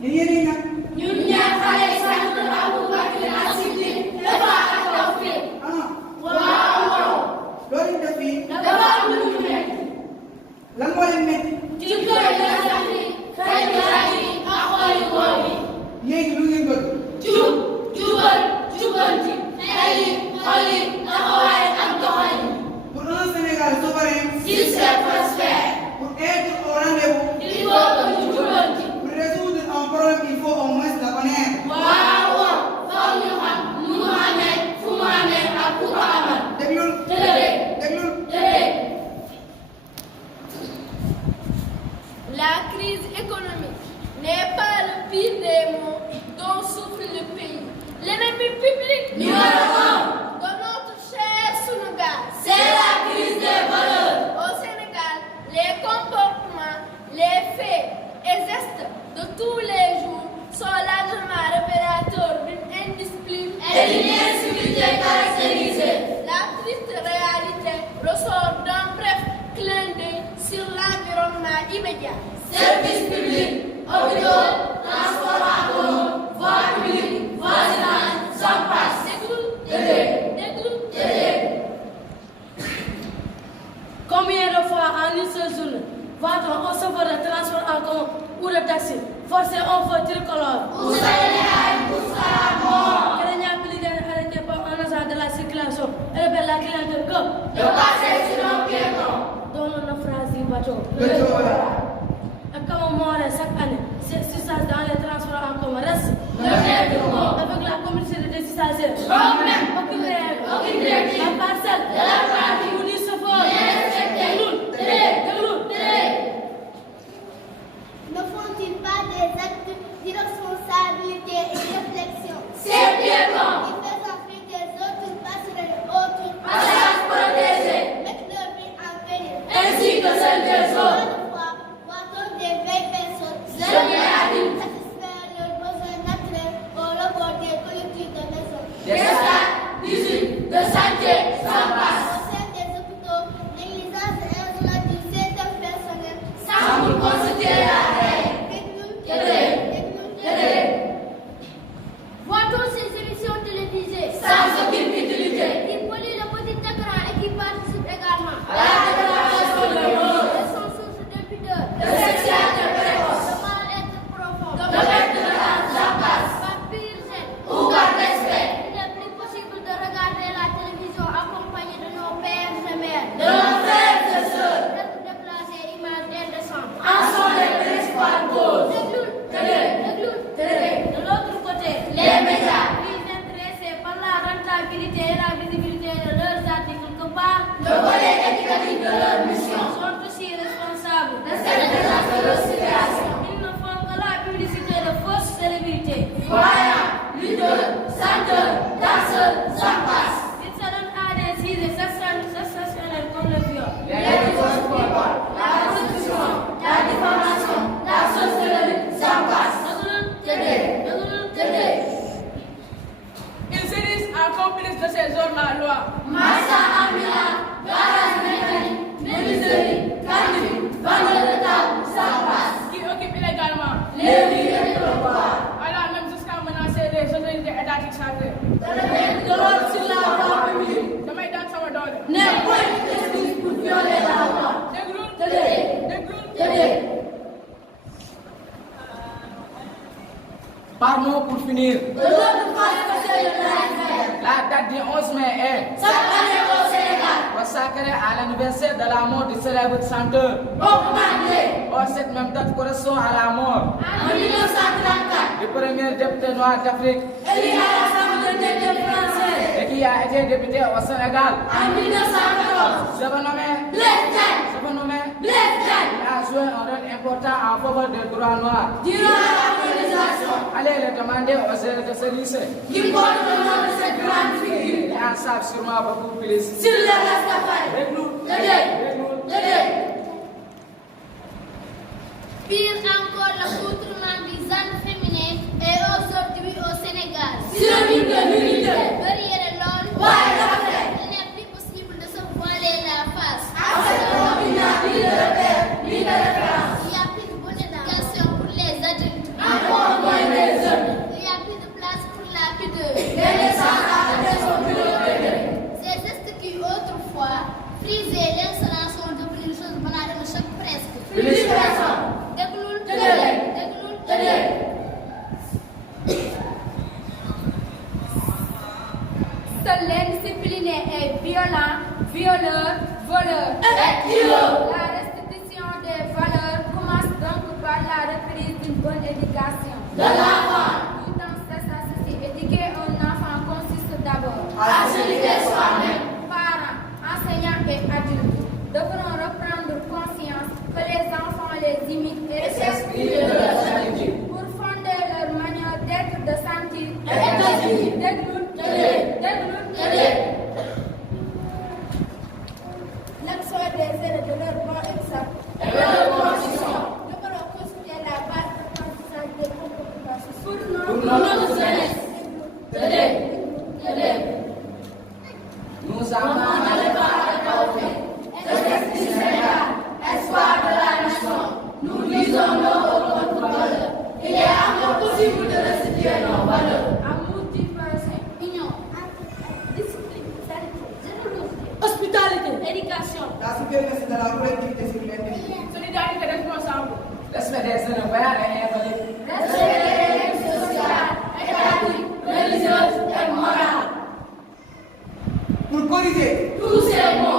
yéen ñi nag. ñun ñaar xale yi sant Aboubacar Asidi dafa ak Tawfiq. waaw. loolu def fii. dafa am lu ñu métti. lan moo leen métti. ci kër yi nga xam ni xëy na rajo yi ak xooli góor yi. léegi lu ngeen bëgg. jub jubal jubanti xel yi xol yi taxawaay ak doxalin. pour un Sénégal souverain. juste et prospère. pour être au rendez-vous. il faut que ñu jubanti. pour résoudre un problème il faut au moins le connaître. waaw foog ñu xam nu mu amee fu mu amee ak ku ko amal. déglul. déglul. La crise économique n'est pas le pire des maux dont souffre le pays. L'ennemi public numéro 1 de notre cher Sénégal, c'est la crise des valeurs. Au Sénégal, les comportements, les faits et gestes de tous les jours sont largement révélateurs d'une indiscipline et d'une incivilité caractérisée. La triste réalité ressort d'un bref clin d'œil sur l'environnement immédiat. Service public, hôpitaux, transport en commun, voie publique, voisinage, j'en passe. Combien de fois en une seule journée va-t-on au chauffeur de transport en commun ou de taxi forcer un feu tricolore? Où sera la mort? Il n'y a plus d'arrêté par un agent de la circulation et révèle la clientèle que de passer sur un piéton. Dans le naufrage du bateau. Et comme on meurt chaque année, ces suicides dans les transports en commun restent. Avec la communauté des usagers. Aucune règle. La parcelle. La partie. Ou du chauffeur. Ne font-ils pas des actes d'irresponsabilité et de réflexion? C'est piéton. Ils font en plus des autres passerelles et autres. Passage protégé. Mettre leur vie en péril. Ainsi que celle des autres. Voit-on des vieilles personnes Jeunes et adultes. satisfaire leurs besoins naturels au rebord des collectifs de maisons? Des stades, d'usines, de chantiers, j'en passe. Au sein des hôpitaux, négligence et insolence du secteur personnel. Sans vous consulter la règle. Voit-on ces émissions télévisées Sans aucune utilité. qui polluent le petit écran et qui participent également À la déclaration de mort. Elles sont source d'impudeur, De sexualité précoce. de mal-être profond, De perte de temps, j'en passe. par pure gêne. Ou par respect. Il n'est plus possible de regarder la télévision accompagné de nos pères et mères. De nos frères et sœurs. D'être déplacés, images indécentes. En sont les principales causes. De l'autre côté, Les médias. plus intéressés par la rentabilité et la visibilité de leurs articles que par Le volet éducatif de leur mission. sont aussi responsables De cette désastreuse. Ils ne font que la publicité de fausses célébrités. Voyants, lutteurs, chanteurs, danseurs, j'en passe. Ils se donnent à des sujets sensationnels comme le viol. Les fausses people, la prostitution, la diffamation, la sorcellerie, j'en passe. Ils se disent en complice de ces hommes à loi. Marchand ambulant, garage mécanique, menuiserie, cantine, vendeur de table, j'en passe. Qui occupent illégalement. Les rues et les trottoirs. Allant même jusqu'à menacer les autorités étatiques chargées. De l'ordre sur la voie publique. damay daan sama doole. N'est point une excuse pour violer la loi. déglul. Pardon pour finir. De l'autre face que c'est le live. La date du 11 mai est Chaque année au Sénégal, consacrée à l'anniversaire de la mort du célèbre chanteur. Bob Marley, Or, cette même date correspond à la mort en 1934, du premier député noir d'Afrique élu à l'Assemblée des Français. et qui a été député au Sénégal. En 1914, Je vous nomme Blaise Diagne, il a joué un rôle important en faveur des droits noirs. durant la colonisation, Allez le demander aux élèves de ce lycée. qui porte le nom de cette grande figure, Ils en savent sûrement beaucoup plus. sur le Rastafari. Pire encore, l'accoutrement des ânes féminines est aujourd'hui au Sénégal. Synonyme de nudité. Barrière l'homme, Ouais, parfait. il n'est plus possible de se voiler la face. Actuellement, il n'y a ni de repère, ni de référence. Il n'y a plus de bonne éducation pour les adultes. Encore de l'enfant. Tout en cessant ceci, éduquer un enfant consiste d'abord À s'éduquer soi-même. parents, enseignants et adultes devront reprendre conscience que les enfants les imitent et S'inspirer de leur stratégie. pour fonder leur manière d'être, de sentir Et de vivre. L'action des élèves de leur bon exemple Et de leur condition. devront constituer la base d'apprentissage des comportements sociaux. Pour notre jeunesse. Nous avons N'allez pas être esprit du Sénégal, espoir de la nation. Nous lisons nos contrôleurs. Il est encore possible de restituer nos valeurs. Amour, différence, union, discipline, générosité, Hospitalité. éducation. La supériorité de la collectivité civile. Solidarité responsable. respect des jeunes envers les invalides. Respect des règles sociales, étatiques, religieuses et morales. Pour corriger tous ces mots